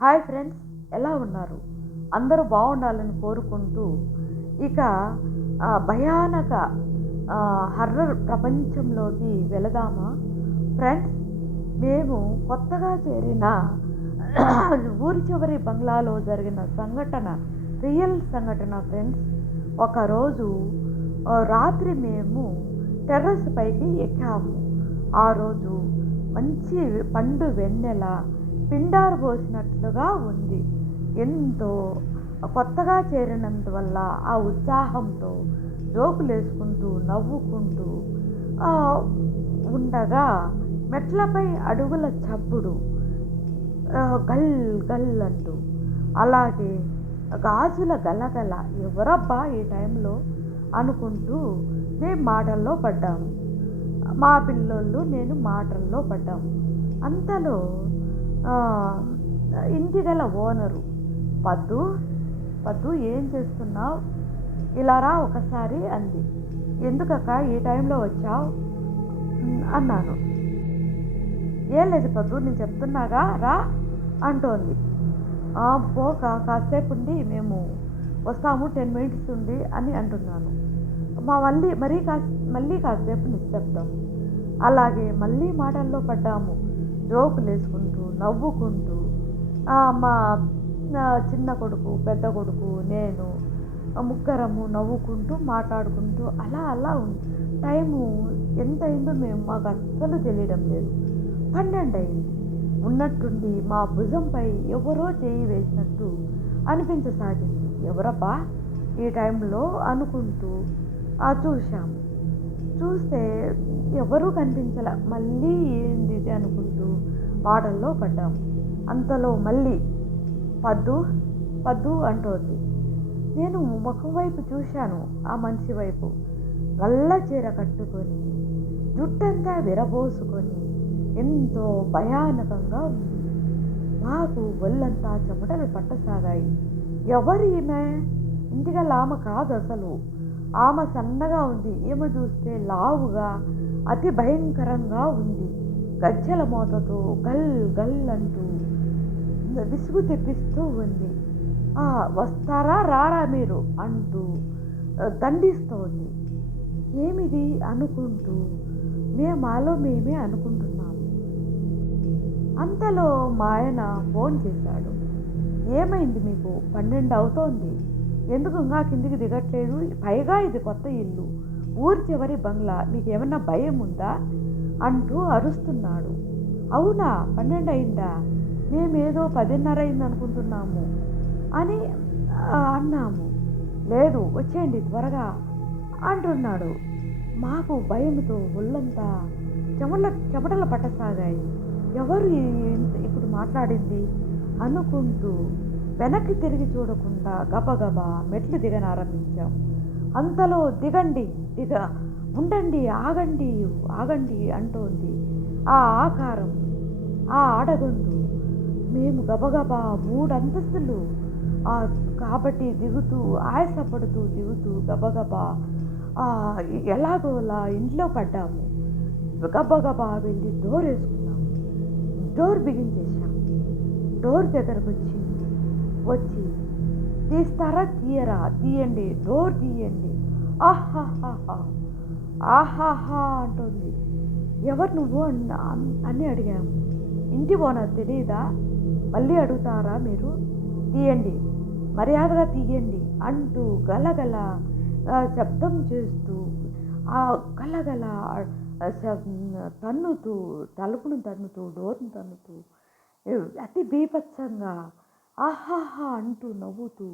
Hi friends, ఎలా ఉన్నారు? అందరూ బాగుండాలని కోరుకుంటూ ఇక భయానక హర్రర్ ప్రపంచంలోకి వెళదామా? ఫ్రెండ్స్, మేము కొత్తగా చేరిన ఊరి చివరి బంగ్లాలో జరిగిన సంఘటన రియల్ సంఘటన ఫ్రెండ్స్. ఒకరోజు రాత్రి మేము టెర్రస్ పైకి ఎక్కాము. ఆ రోజు మంచి పండు వెన్నెల పిండారు పోసినట్లుగా ఉంది. ఎంతో కొత్తగా చేరినందువల్ల ఆ ఉత్సాహంతో జోకులేసుకుంటూ నవ్వుకుంటూ ఆ, ఉండగా మెట్లపై అడుగుల చప్పుడు గల్ గల్ అంటూ, అలాగే గాజుల గలగల. ఎవరబ్బా ఈ టైంలో అనుకుంటూ మేము మాటల్లో పడ్డాము. మా పిల్లోళ్ళు నేను మాటల్లో పడ్డాము. అంతలో ఆ, ఇంటి గల ఓనరు, పద్దు పద్దు ఏం చేస్తున్నావు, ఇలా రా ఒకసారి అంది. ఎందుకక్క ఈ టైంలో వచ్చావు అన్నాను. ఏం లేదు పద్దు, నేను చెప్తున్నాగా రా అంటోంది. పోక కాసేపు ఉండి మేము వస్తాము, 10 మినిట్స్ ఉంది అని అంటున్నాను. మళ్ళీ కాసేపు నిశ్శబ్దం. అలాగే మళ్ళీ మాటల్లో పడ్డాము. జోకులు వేసుకుంటూ నవ్వుకుంటూ మా చిన్న కొడుకు, పెద్ద కొడుకు, నేను ముగ్గురము నవ్వుకుంటూ మాట్లాడుకుంటూ అలా అలా టైము ఎంత అయిందో మాకు అస్సలు తెలియడం లేదు. 12 అయింది. ఉన్నట్టుండి మా భుజంపై ఎవరో చేయి వేసినట్టు అనిపించసాగింది. ఎవరబ్బా ఈ టైంలో అనుకుంటూ చూశాము. చూస్తే ఎవరూ కనిపించలే. మళ్ళీ ఏంది ఇది అనుకుంటూ మాటల్లో పడ్డాము. అంతలో మళ్ళీ పద్దు పద్దు అంటోంది. నేను ముఖం వైపు చూశాను, ఆ మనిషి వైపు. నల్ల చీర కట్టుకొని జుట్టంతా విరబోసుకొని ఎంతో భయానకంగా ఉంది. మాకు ఒళ్ళంతా చెమటలు పట్టసాగాయి. ఎవరు ఈమె? ఇంటికల్ ఆమె కాదు అసలు. ఆమె సన్నగా ఉంది. ఈమె చూస్తే లావుగా అతి భయంకరంగా ఉంది. గజ్జల మోతతో గల్ గల్ అంటూ విసుగు తెప్పిస్తూ ఉంది. వస్తారా రారా మీరు అంటూ దండిస్తోంది. ఏమిది అనుకుంటూ మాలో మేమే అనుకుంటున్నాము. అంతలో మా ఆయన ఫోన్ చేశాడు. ఏమైంది మీకు? 12 అవుతోంది, ఎందుకు ఇంకా కిందికి దిగట్లేదు? పైగా ఇది కొత్త ఇల్లు, ఊరి చివరి బంగ్లా, మీకు ఏమన్నా భయం ఉందా అంటూ అరుస్తున్నాడు. అవునా, 12 అయిందా? మేమేదో 10:30 అయింది అనుకుంటున్నాము అని అన్నాము. లేదు వచ్చేయండి త్వరగా అంటున్నాడు. మాకు భయంతో ఒళ్ళంతా చెమటలు పట్టసాగాయి. ఎవరు ఇప్పుడు మాట్లాడింది అనుకుంటూ వెనక్కి తిరిగి చూడకుండా గబగబా మెట్లు దిగనారంభించాం. అంతలో దిగండి, ఉండండి, ఆగండి ఆగండి అంటోంది ఆ ఆకారం, ఆ ఆడగొంతు. మేము గబగబా 3 అంతస్తులు కాబట్టి దిగుతూ ఆయాసపడుతూ దిగుతూ గబగబా ఎలాగోలా ఇంట్లో పడ్డాము. గబగబా వెళ్ళి డోర్ వేసుకున్నాము. డోర్ బిగించేసాం. డోర్ దగ్గరకు వచ్చి తీస్తారా తీయరా, తీయండి డోర్ తీయండి, ఆహాహా ఆహాహా అంటుంది. ఎవరు నువ్వు అని అడిగాము. ఇంటి ఓనర్ తెలియదా? మళ్ళీ అడుగుతారా మీరు? తీయండి, మర్యాదగా తీయండి అంటూ గలగల శబ్దం చేస్తూ గలగల తన్నుతూ, తలుపును తన్నుతూ, డోర్ను తన్నుతూ అతి బీభత్సంగా ఆహాహా అంటూ నవ్వుతూ